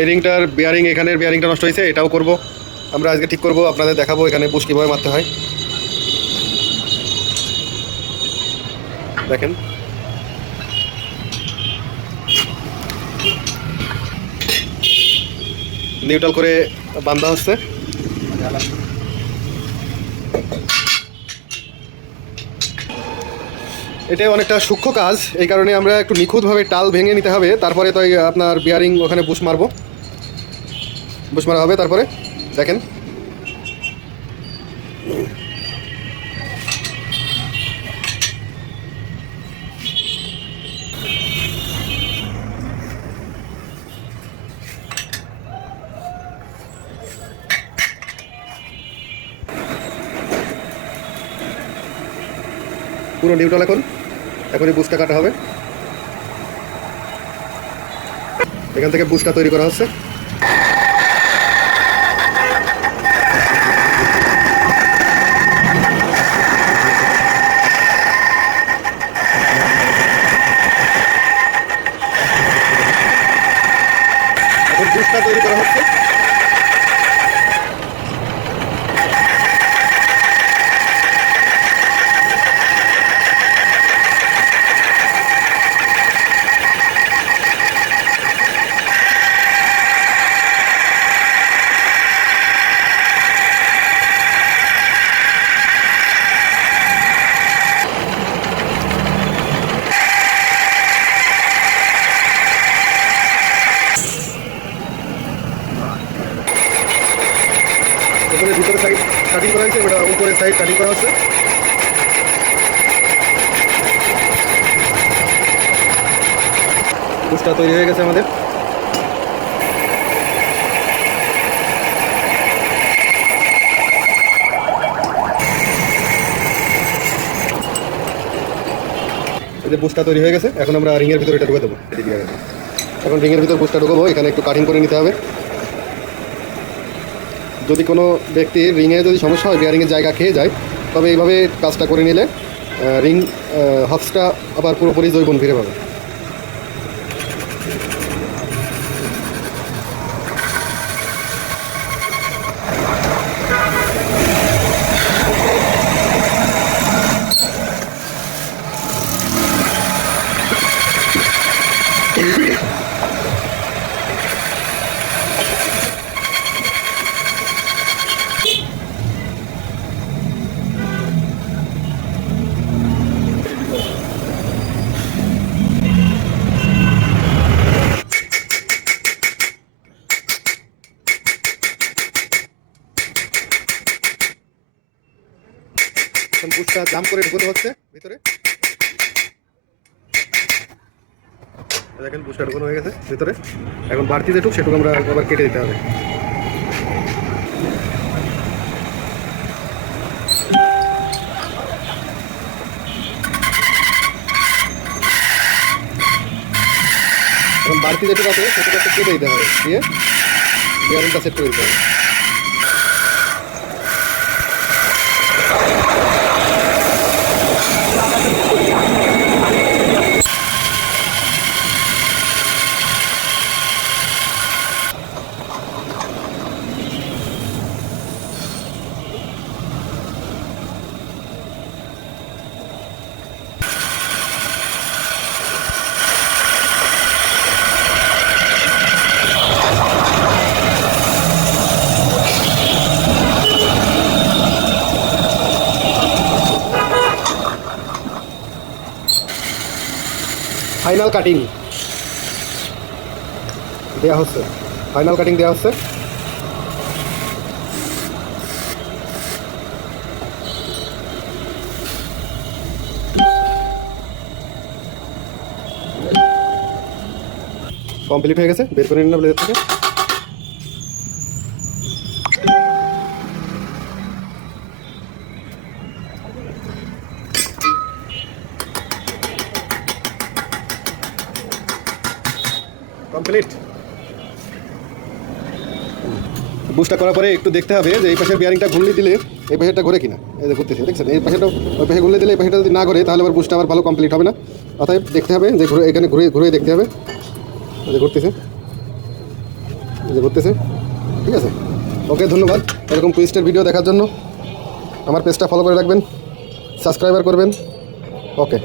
এই রিংটার বিয়ারিং, এখানের বিয়ারিংটা নষ্ট হয়েছে, এটাও করব আমরা আজকে, ঠিক করব, আপনাদের দেখাবো এখানে বুশ কীভাবে মারতে হয়। দেখেন নিউট্রাল করে বাঁধা হচ্ছে। এটা অনেকটা সূক্ষ্ম কাজ, এই কারণে আমরা একটু নিখুঁতভাবে টাল ভেঙে নিতে হবে, তারপরে তো আপনার বিয়ারিং ওখানে বুশ মারা হবে। তারপরে দেখেন পুরো নিউট্রাল। এখনই বুশটা কাটা হবে, এখান থেকে বুশটা তৈরি করা হচ্ছে। এখন বুশটা তৈরি করা হচ্ছে। ভিতরে সাইড কাটিং করা হয়েছে, এটা উপরের সাইড কাটিং করা হচ্ছে। বুশটা তৈরি হয়ে গেছে আমাদের। এই যে বুশটা তৈরি হয়ে গেছে, এখন আমরা রিংয়ের ভিতরে এটা ঢুকে দেবো। এখন রিংয়ের ভিতর বুশটা ঢুকাবো, এখানে একটু কাটিং করে নিতে হবে। যদি কোনো ব্যক্তির রিংয়ে যদি সমস্যা হয়, বিয়ারিংয়ের জায়গা খেয়ে যায়, তবে এইভাবে কাজটা করে নিলে রিং হাফসটা আবার পুরোপুরি জৈবন ফিরে পাবে। বুশটা জাম করে ঢুকতে হচ্ছে ভিতরে। দেখেন বুশটা ঢুকানো হয়ে গেছে ভিতরে। এখন বাড়তি যেটুক সেটুকু আমরা আবার কেটে দিতে হবে। এখন বাড়তি যেটুকু আছে সেটুকু একটা কেটে দিতে হবে, দিয়ে বিয়ারিংটা সেট করে দিতে হবে। ফাইনাল কাটিং দেওয়া হচ্ছে, ফাইনাল কাটিং দেওয়া হচ্ছে। কমপ্লিট হয়ে গেছে, বের করে নিলাম ব্লেজার থেকে। কমপ্লিট। বুশটা করার পরে একটু দেখতে হবে যে এই পাশের বিয়ারিংটা ঘুরলে দিলে এই পাশেরটা ঘুরে কিনা। এই যে ঘুরতেছে, দেখছেন? এই পাশেটা ওই পাশে ঘুরলে দিলে এই পাশেটা যদি না ঘুরে তাহলে আবার বুশটা আবার ভালো কমপ্লিট হবে না। অতএব দেখতে হবে যে ঘুরে, এখানে ঘুরে ঘুরে দেখতে হবে যে ঘুরতেছে। এই যে ঘুরতেছে, ঠিক আছে। ওকে, ধন্যবাদ এরকম টুইস্টের ভিডিও দেখার জন্য। আমার পেজটা ফলো করে রাখবেন, সাবস্ক্রাইবার করবেন। ওকে।